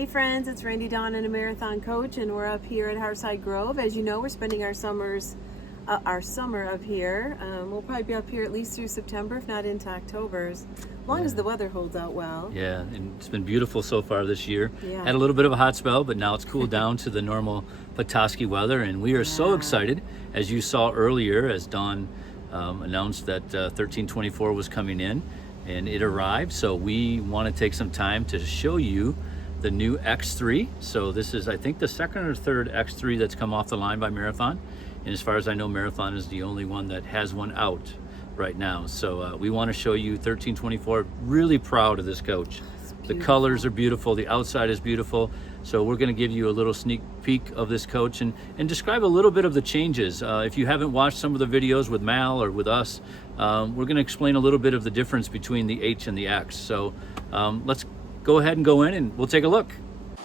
Hey friends, it's Randy Dawn and a marathon coach, and we're up here at Hearthside Grove. As you know, we're spending our summer up here. We'll probably be up here at least through September, if not into October, as long as the weather holds out well. Yeah, and it's been beautiful so far this year. Yeah. Had a little bit of a hot spell, but now it's cooled down to the normal Petoskey weather, and we are so excited, as you saw earlier, as Dawn announced that 1324 was coming in, and it arrived. So we want to take some time to show you the new X3. So this is, I think, the second or third X3 that's come off the line by Marathon. And as far as I know, Marathon is the only one that has one out right now. So we want to show you 1324. Really proud of this coach. The colors are beautiful. The outside is beautiful. So we're going to give you a little sneak peek of this coach and describe a little bit of the changes. If you haven't watched some of the videos with Mal or with us, we're going to explain a little bit of the difference between the H and the X. So let's go ahead and go in and we'll take a look.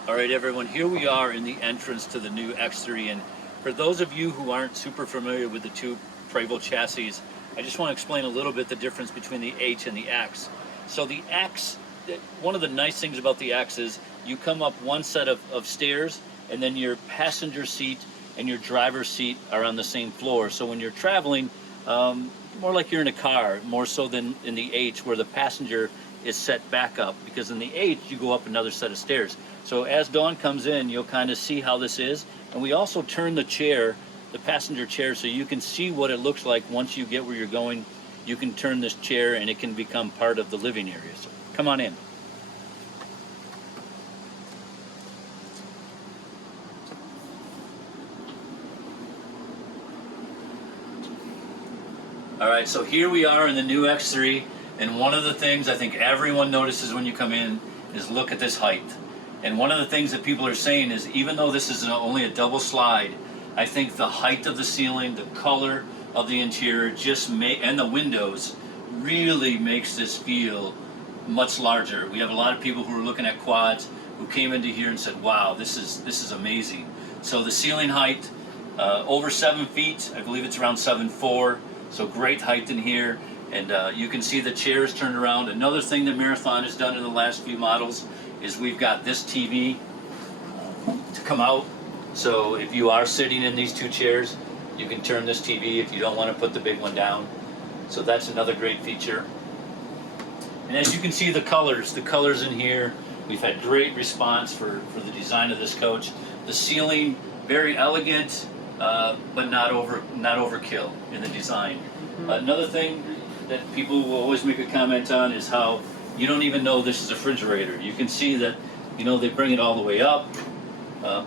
All right, everyone, here we are in the entrance to the new X3. And for those of you who aren't super familiar with the two Prevost chassis, I just want to explain a little bit the difference between the H and the X. So the X, one of the nice things about the X is you come up one set of stairs, and then your passenger seat and your driver's seat are on the same floor. So when you're traveling, more like you're in a car, more so than in the H, where the passenger is set back up, because in the H you go up another set of stairs. So as Dawn comes in, you'll kind of see how this is. And we also turn the chair, the passenger chair, so you can see what it looks like once you get where you're going. You can turn this chair and it can become part of the living area. So come on in. All right, so here we are in the new X3, and one of the things I think everyone notices when you come in is look at this height. And one of the things that people are saying is, even though this is only a double slide, I think the height of the ceiling, the color of the interior, and the windows really makes this feel much larger. We have a lot of people who are looking at quads who came into here and said, wow, this is amazing. So the ceiling height, over 7 feet, I believe it's around 7'4", so great height in here. And you can see the chairs turned around. Another thing that Marathon has done in the last few models is we've got this TV to come out. So if you are sitting in these two chairs, you can turn this TV if you don't want to put the big one down. So that's another great feature. And as you can see, the colors in here, we've had great response for the design of this coach. The ceiling, very elegant, but not overkill in the design. Another thing that people will always make a comment on is how you don't even know this is a refrigerator. You can see that, they bring it all the way up.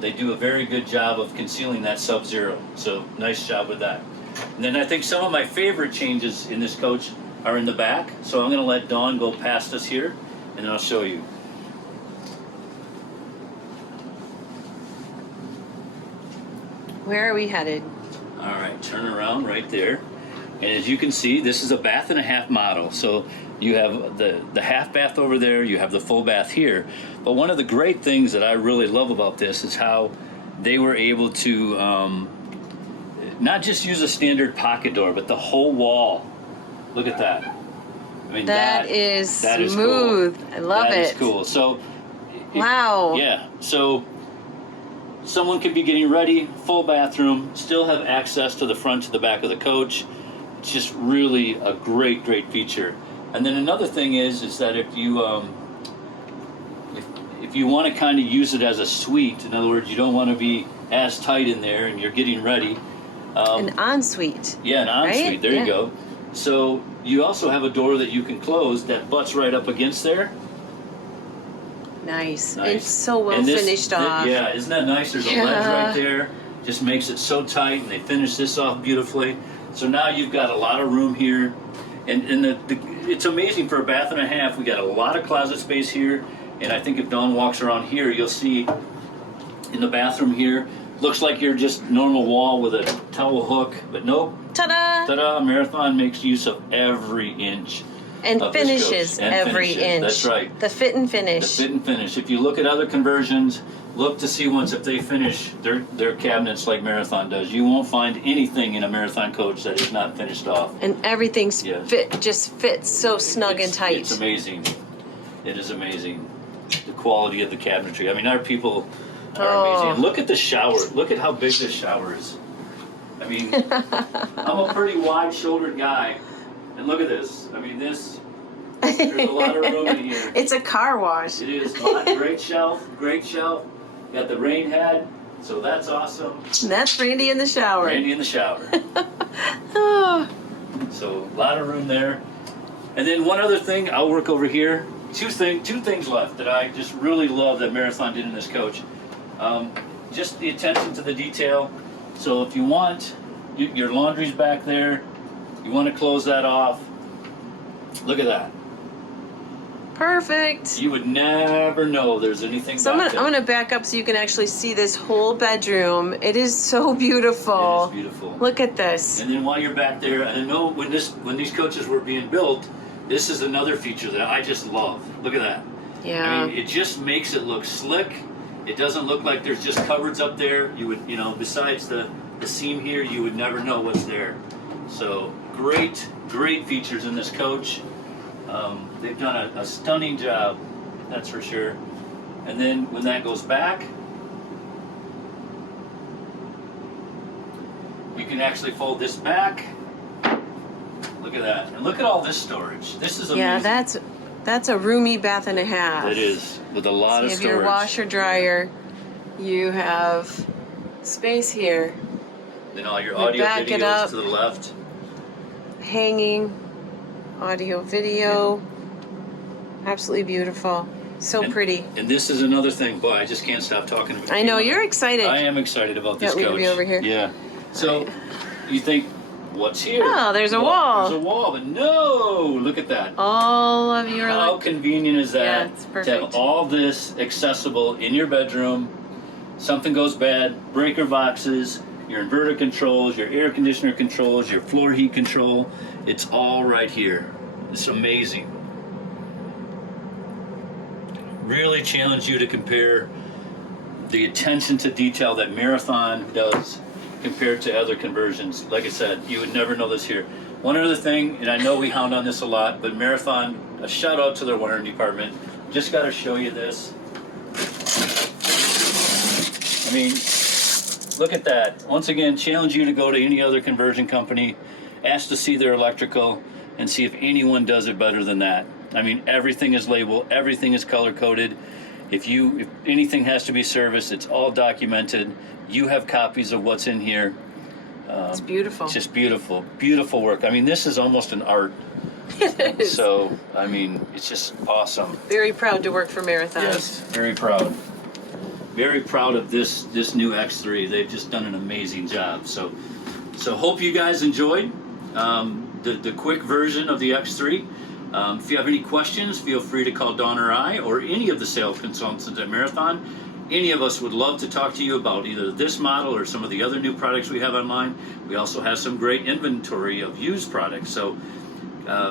They do a very good job of concealing that Sub-Zero. So nice job with that. And then I think some of my favorite changes in this coach are in the back. So I'm going to let Dawn go past us here, and then I'll show you. Where are we headed? All right, turn around right there. And as you can see, this is a bath and a half model. So you have the half bath over there, you have the full bath here. But one of the great things that I really love about this is how they were able to not just use a standard pocket door, but the whole wall. Look at that. I mean, that is smooth. Cool. I love it. That is cool. So, wow. Yeah. So someone could be getting ready, full bathroom, still have access to the front to the back of the coach. It's just really a great feature. And then another thing is that if you want to kind of use it as a suite, in other words, you don't want to be as tight in there and you're getting ready. An ensuite. Yeah, an ensuite. Right? There you go. So you also have a door that you can close that butts right up against there. Nice. It's so well finished off. Yeah, isn't that nice? There's a ledge right there. Just makes it so tight, and they finish this off beautifully. So now you've got a lot of room here, and it's amazing for a bath and a half. We got a lot of closet space here, and I think if Dawn walks around here, you'll see in the bathroom here, looks like you're just normal wall with a towel hook, but nope. Ta-da! Ta-da! Marathon makes use of every inch. And finishes every inch. That's right. The fit and finish. The fit and finish. If you look at other conversions, look to see once if they finish their cabinets like Marathon does. You won't find anything in a Marathon coach that is not finished off. And everything's just fits so snug and tight. It's amazing. It is amazing. the quality of the cabinetry. I mean, our people are Oh. amazing. And look at the shower. Look at how big this shower is. I mean, I'm a pretty wide-shouldered guy, and look at this. I mean, there's a lot of room in here. It's a car wash. It is. Great shelf, great shelf. Got the rain head, so that's awesome. And that's Randy in the shower. Randy in the shower. Oh. So a lot of room there. And then one other thing, I'll work over here. Two things left that I just really love that Marathon did in this coach. Just the attention to the detail. So if you want, your laundry's back there, you want to close that off, look at that. Perfect. You would never know there's anything So back there. I'm gonna back up so you can actually see this whole bedroom. It is so beautiful. It is beautiful. Look at this. And then while you're back there, and I know when these coaches were being built, this is another feature that I just love. Look at that. Yeah. I mean, it just makes it look slick. It doesn't look like there's just cupboards up there. You would, besides the seam here, you would never know what's there. So great features in this coach. They've done a stunning job, that's for sure. And then when that goes back, you can actually fold this back. Look at that. And look at all this storage. This is amazing. Yeah, that's a roomy bath and a half. It is, with a lot of You have storage. your washer dryer. You have space here. Then all your We audio back it videos up. to the left. Hanging, audio, video. Absolutely beautiful. So And- pretty. And this is another thing. Boy, I just can't stop talking about it. I know you're excited. I am excited about this Yeah, we coach. could be over here. Yeah. So you think, what's here? Oh, there's a Well, wall. There's a wall, but no, look at that. All of your How convenient is that Yeah, it's to perfect. have all this accessible in your bedroom? Something goes bad, breaker boxes, your inverter controls, your air conditioner controls, your floor heat control. It's all right here. It's amazing. Really challenge you to compare the attention to detail that Marathon does compared to other conversions. Like I said, you would never know this here. One other thing, and I know we hound on this a lot, but Marathon, a shout out to their wiring department. Just got to show you this. I mean, look at that. Once again, challenge you to go to any other conversion company, ask to see their electrical, and see if anyone does it better than that. I mean, everything is labeled, everything is color coded. If anything has to be serviced, it's all documented. You have copies of what's in here. It's beautiful. It's just beautiful, beautiful work. I mean, this is almost an art. It is. So, I mean, it's just awesome. Very proud to work for Marathon. Yes, very proud. Very proud of this new X3. They've just done an amazing job. So hope you guys enjoyed the quick version of the X3. If you have any questions, feel free to call Dawn or I or any of the sales consultants at Marathon. Any of us would love to talk to you about either this model or some of the other new products we have online. We also have some great inventory of used products. So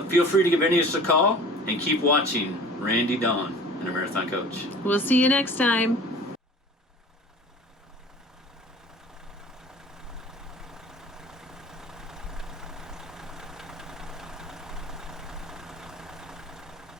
feel free to give any of us a call and keep watching Randy, Dawn, and a Marathon Coach. We'll see you next time.